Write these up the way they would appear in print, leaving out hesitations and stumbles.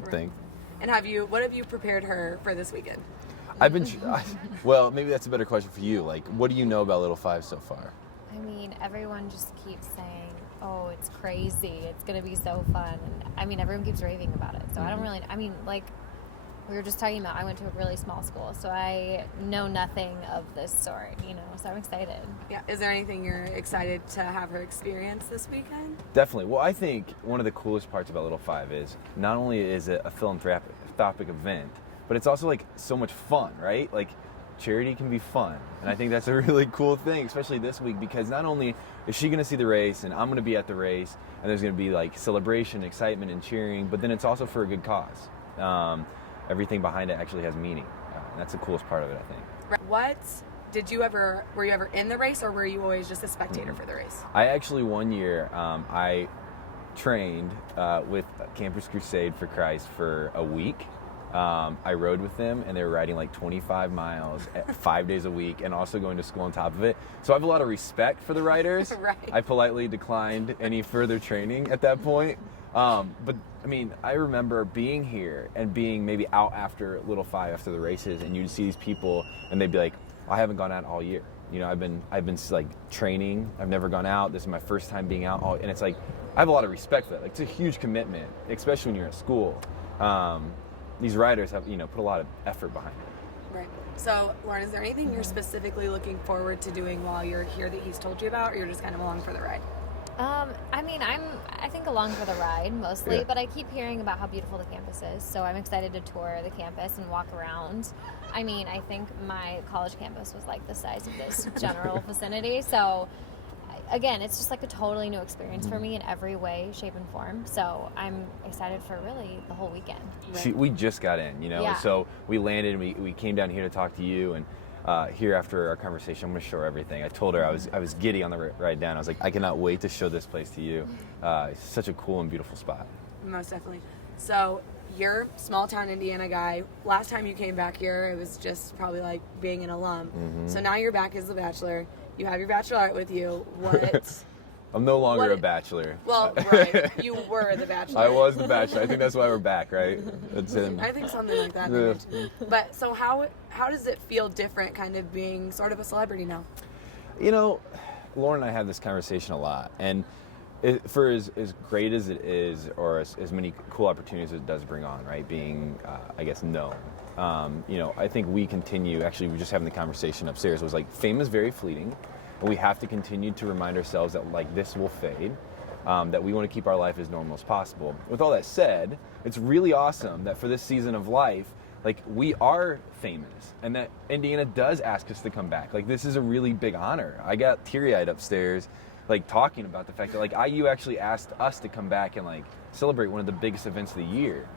would think. And what have you prepared her for this weekend? Well, maybe that's a better question for you. Like, what do you know about Little 5 so far? I mean, everyone just keeps saying, oh, it's crazy, it's going to be so fun. And, I mean, everyone keeps raving about it. So I don't really, I mean, like, we were just talking about, I went to a really small school, so I know nothing of this sort, so I'm excited. Yeah. Is there anything you're excited to have her experience this weekend? Definitely. Well, I think one of the coolest parts about Little 5 is not only is it a philanthropic event, but it's also like so much fun, right? Like, charity can be fun. And I think that's a really cool thing, especially this week, because not only is she going to see the race and I'm going to be at the race and there's going to be like celebration, excitement, and cheering, but then it's also for a good cause. Everything behind it actually has meaning. And that's the coolest part of it, I think. Were you ever in the race, or were you always just a spectator for the race? I actually, one year, I trained with Campus Crusade for Christ for a week. I rode with them, and they were riding like 25 miles 5 days a week and also going to school on top of it. So I have a lot of respect for the riders. Right. I politely declined any further training at that point. But I mean, I remember being here and being maybe out after Little 5 after the races, and you'd see these people and they'd be like, I haven't gone out all year. I've been like training. I've never gone out. This is my first time being out. And it's like, I have a lot of respect for that. Like, it's a huge commitment, especially when you're at school. These riders have, put a lot of effort behind it. Right. So, Lauren, is there anything you're specifically looking forward to doing while you're here that he's told you about, or you're just kind of along for the ride? I mean, I think along for the ride mostly, but I keep hearing about how beautiful the campus is, so I'm excited to tour the campus and walk around. I mean, I think my college campus was like the size of this general vicinity, so again, it's just like a totally new experience for me in every way, shape, and form. So I'm excited for really the whole weekend. Right. We just got in, so we landed and we came down here to talk to you, and here after our conversation, I'm going to show her everything. I told her I was giddy on the ride down. I was like, I cannot wait to show this place to you. It's such a cool and beautiful spot. Most definitely. So you're a small town Indiana guy. Last time you came back here, it was just probably like being an alum. Mm-hmm. So now you're back as the Bachelor. You have your bachelorette with you. What? I'm no longer a bachelor. Well, right. You were the Bachelor. I was the Bachelor. I think that's why we're back, right? That's him. I think something like that. Yeah. But so how does it feel different kind of being sort of a celebrity now? Lauren and I have this conversation a lot. And for as great as it is, or as many cool opportunities it does bring on, right? Being, I guess, known. I think we continue, actually, we were just having the conversation upstairs, it was like, fame is very fleeting, and we have to continue to remind ourselves that, like, this will fade, that we want to keep our life as normal as possible. With all that said, it's really awesome that for this season of life, like, we are famous, and that Indiana does ask us to come back. Like, this is a really big honor. I got teary-eyed upstairs, like, talking about the fact that, like, IU actually asked us to come back and, like, celebrate one of the biggest events of the year.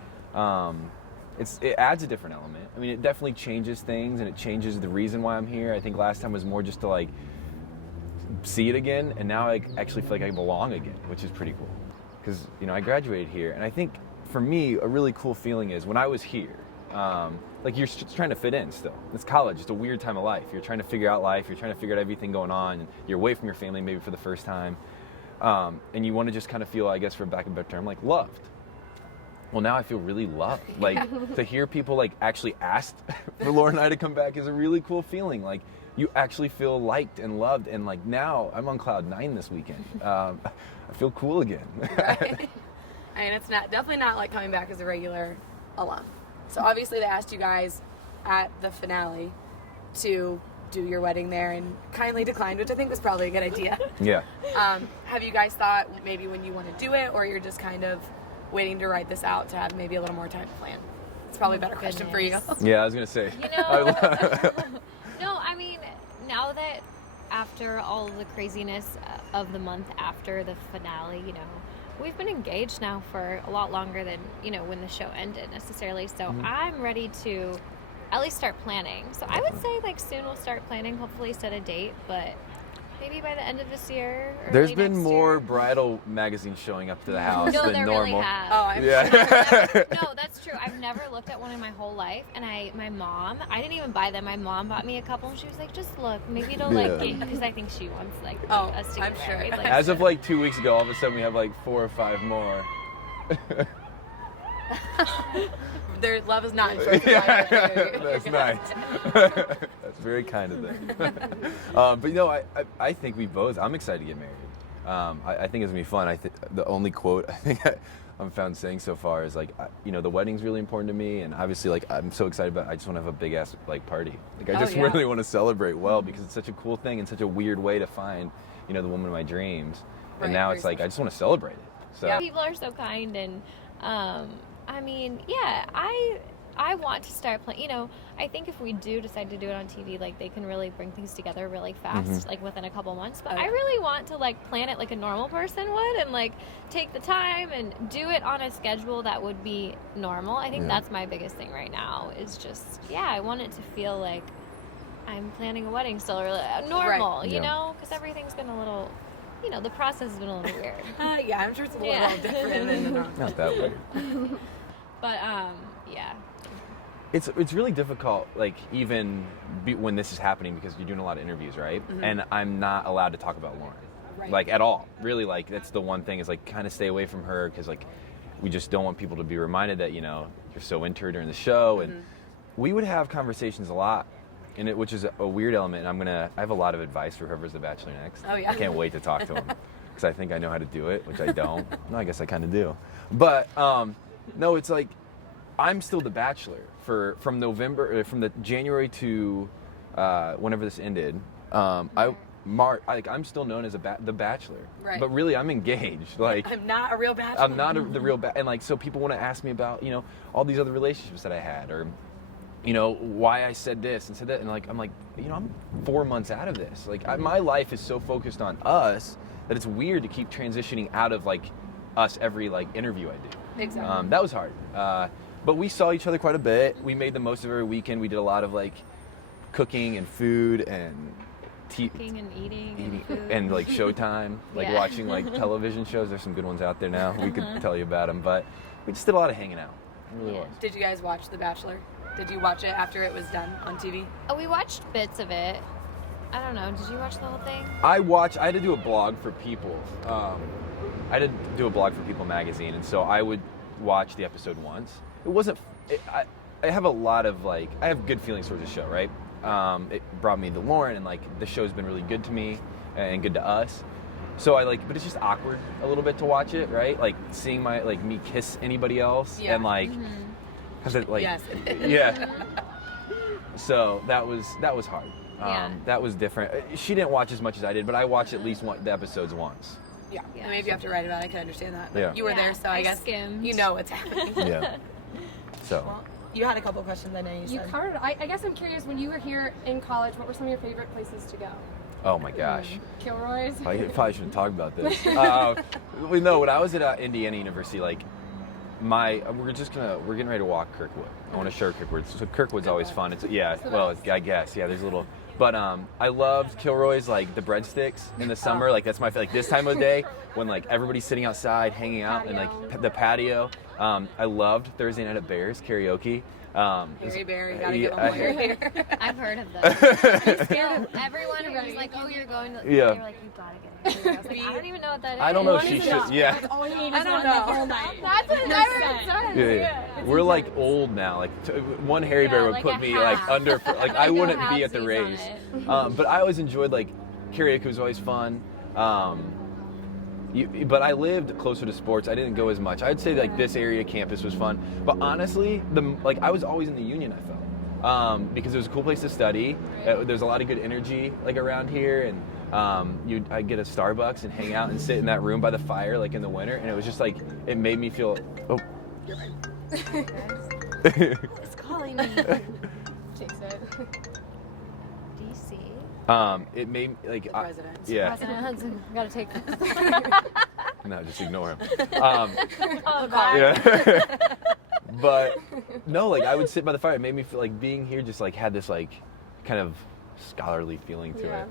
It adds a different element. I mean, it definitely changes things, and it changes the reason why I'm here. I think last time was more just to, like, see it again, and now I actually feel like I belong again, which is pretty cool. Because, I graduated here, and I think, for me, a really cool feeling is when I was here, like, you're just trying to fit in still. It's college. It's a weird time of life. You're trying to figure out life. You're trying to figure out everything going on. And you're away from your family maybe for the first time. And you want to just kind of feel, I guess, for lack of a better term, like, loved. Well, now I feel really loved. Like, to hear people, like, actually ask for Lauren and I to come back is a really cool feeling. Like, you actually feel liked and loved. And, like, now I'm on cloud 9 this weekend. I feel cool again. Right. I mean, it's definitely not like coming back as a regular alum. So, obviously, they asked you guys at the finale to do your wedding there and kindly declined, which I think was probably a good idea. Yeah. Have you guys thought maybe when you want to do it, or you're just kind of waiting to write this out to have maybe a little more time to plan? It's probably a better question for you. Yeah, I was going to say. No, I mean, now that after all the craziness of the month after the finale, we've been engaged now for a lot longer than, when the show ended necessarily. So I'm ready to at least start planning. So I would say, like, soon we'll start planning, hopefully set a date, but maybe by the end of this year. There's been more bridal magazines showing up to the house than there normal. Really have. Oh, I'm sure. No, that's true. I've never looked at one in my whole life, and my mom, I didn't even buy them. My mom bought me a couple, and she was like, "Just look, maybe it'll like get," because I think she wants like us to get married. Like, as of like 2 weeks ago, all of a sudden we have like 4 or 5 more. Their love is not in short supply. That's nice. That's very kind of them. But you know, I think I'm excited to get married. I think it's gonna be fun. The only quote I think I'm found saying so far is like, you know, the wedding's really important to me, and obviously like I'm so excited about it. I just want to have a big ass like party. Like I just really want to celebrate well because it's such a cool thing and such a weird way to find, you know, the woman of my dreams. Right, and now it's like I just want to celebrate it. So People are so kind, and I mean, yeah, I want to start playing. You know, I think if we do decide to do it on TV, like they can really bring things together really fast, like within a couple months. But I really want to like plan it like a normal person would, and like take the time and do it on a schedule that would be normal. I think that's my biggest thing right now. Is just I want it to feel like I'm planning a wedding still, or normal. You know, because everything's been a little. You know, the process has been a little weird. Yeah, I'm sure it's a little different than the normal. not that weird. But yeah. It's really difficult, like even when this is happening because you're doing a lot of interviews, right? And I'm not allowed to talk about Lauren, like at all. Really, like that's the one thing is like kind of stay away from her because like we just don't want people to be reminded that you know you're so into her during the show. And we would have conversations a lot. Which is a weird element, and I have a lot of advice for whoever's the Bachelor next. Oh, yeah. I can't wait to talk to him, because I think I know how to do it, which I don't. No, I guess I kind of do. But, no, it's like, I'm still the Bachelor from the January to whenever this ended. I'm still known as the Bachelor. Right. But really, I'm engaged. Like I'm not a real Bachelor. I'm not the real and like, so people want to ask me about, you know, all these other relationships that I had, or you know, why I said this and said that. And like, I'm like, you know, I'm 4 months out of this. Like, my life is so focused on us that it's weird to keep transitioning out of like us every like interview I do. Exactly. That was hard. But we saw each other quite a bit. We made the most of every weekend. We did a lot of like cooking and food and cooking and eating and food. And like Showtime, like watching like television shows. There's some good ones out there now. We could tell you about them, but we just did a lot of hanging out. It really was. Did you guys watch The Bachelor? Did you watch it after it was done on TV? We watched bits of it. I don't know. Did you watch the whole thing? I had to do a blog for People. I had to do a blog for People magazine, and so I would watch the episode once. It wasn't. I have a lot of like. I have good feelings towards the show, right? It brought me to Lauren, and like the show's been really good to me and good to us. So but it's just awkward a little bit to watch it, right? Like seeing me kiss anybody else, and like. Yes. Yeah. So that was hard. That was different. She didn't watch as much as I did, but I watched at least the episodes once. Yeah. And maybe you have to write about it. I can understand that. But yeah. You were there, so I guess skimmed. You know what's happening. Yeah. So. Well, you had a couple questions. I know you said. covered it. I guess I'm curious. When you were here in college, what were some of your favorite places to go? Oh my gosh. Kilroy's. I probably shouldn't talk about this. No, when I was at Indiana University, like. We're getting ready to walk Kirkwood. I want to share Kirkwood. So Kirkwood's always fun. It's I guess there's a little. But I loved Kilroy's like the breadsticks in the summer. Like that's like this time of the day when like everybody's sitting outside hanging out and like the patio. I loved Thursday night at Bears karaoke. Barry, gotta get on here. I've heard of that. Everyone was like, "Oh, you're going to." Yeah. You're like, "You gotta get it." I was like, "I don't even know what that is." I don't know if she should. Yeah. All you need I is don't one know. the whole night. That's what I heard. Yeah. We're like old now. Like one Harry Bear would like put a me half. like under. Like I wouldn't be at the halvesies race. on But I always enjoyed like karaoke was always fun. But I lived closer to sports. I didn't go as much. I'd say like this area campus was fun. But honestly, I was always in the Union. I felt because it was a cool place to study. There's a lot of good energy like around here, and I'd get a Starbucks and hang out and sit in that room by the fire like in the winter, and it was just like it made me feel. Oh. It's calling me. Chase it. DC. It made like The president. yeah. Gotta take. No, just ignore him. Oh God. Yeah. But no, like I would sit by the fire. It made me feel like being here just like had this like kind of scholarly feeling to it.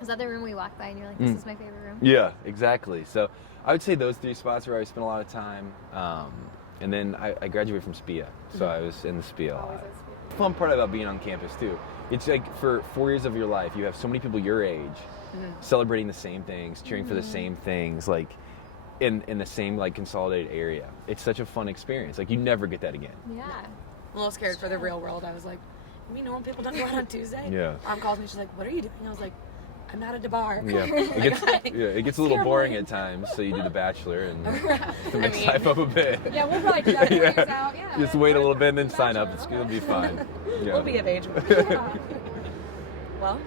Is that the room we walked by and you're like, this is my favorite room? Yeah, exactly. So I would say those three spots where I spent a lot of time. And then I graduated from SPIA, so I was in the SPIA a lot. The fun part about being on campus too, it's like for 4 years of your life, you have so many people your age celebrating the same things, cheering for the same things. Like in the same like consolidated area. It's such a fun experience. Like you never get that again. Yeah. I'm a little scared for the real world. I was like, you know when people don't go out on Tuesday? Yeah. Mom calls me, she's like, what are you doing? I was like, I'm at a bar. Yeah, it gets a little boring at times, so you do the Bachelor and to mix life up a bit. Yeah, we'll probably do that 4 years out. Yeah. Just wait a little bit and then sign up. It'll be fine. Yeah. We'll be of age. Well,